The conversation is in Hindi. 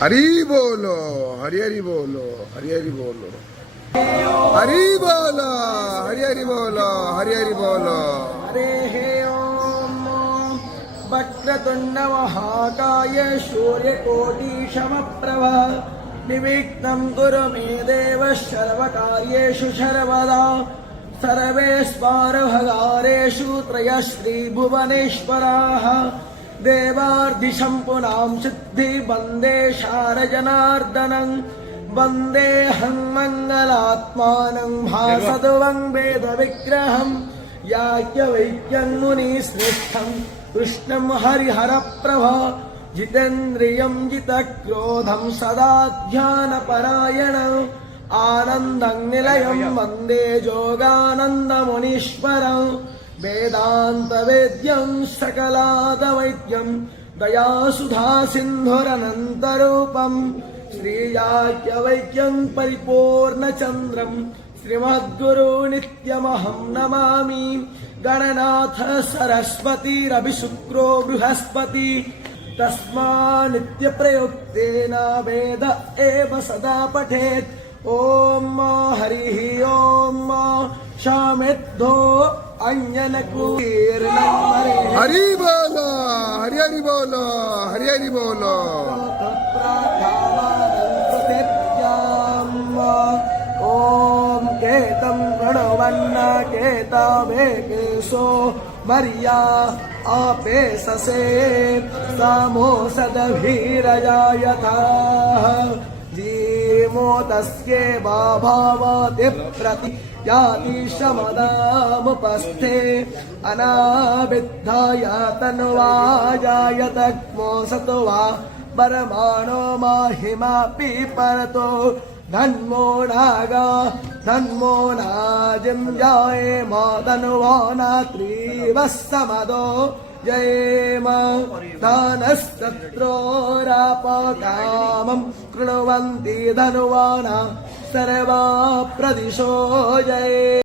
हरि बोलो, हरि हरि बोलो, हरि हरि बोलो, हरि बोलो, हरि हरि बोलो, हरि हरि बोलो। हरे हे ओम वक्रतुंड महाकाय सूर्यकोटि समप्रभा निर्विघ्नं कुरु मे देव सर्वकार्येषु सर्वदा सर्वेष्वार्भगारेषु त्रयश्री भुवनेश्वराः देवार्धिशं पुनां सिद्धि वन्दे शारजनार्दनं वन्देऽहं मङ्गलात्मानं भासदवं वेदविग्रहं याज्ञवल्क्यं मुनिश्रेष्ठं कृष्णं हरिहरप्रभा जितेन्द्रियं जितक्रोधं सदा ध्यानपरायणं आनन्दं निलयं वन्दे योगानन्दमुनीश्वरं वेदान्तवेद्यं सकलादवैद्यं दयासुधासिन्धुरनन्तरूपं श्रीयाज्ञवल्क्यं परिपूर्णचन्द्रं श्रीमद्गुरु नित्यमहं नमामि। गणनाथ सरस्वतीरभिशुक्रो बृहस्पति तस्मान्नित्यप्रयुक्तेन वेद एव सदा पठेत्। ओम हरिः ओम शामेद्धो अंजनकुर्णं हरि बोलो, हरि हरि बोलो, हरि हरि बोलो। ओम केतं प्रणवन्न केतवे केशो मर्या आपे ससे सामो सदभीरजायथा जीमो तस्ये भावाति प्रति याति शमदामुपस्थे अनाविद्धाय तन्वा जायतक्मो सत्वा परमाणो माहिमापि परतो धन्मो नागा धन्मो नाजिं जाये मा तन्वा नात्रीवः समदो जयेम दानस्तत्रोरापकामं कृण्वन्ति धनुवाना सर्वा प्रदिशो जये।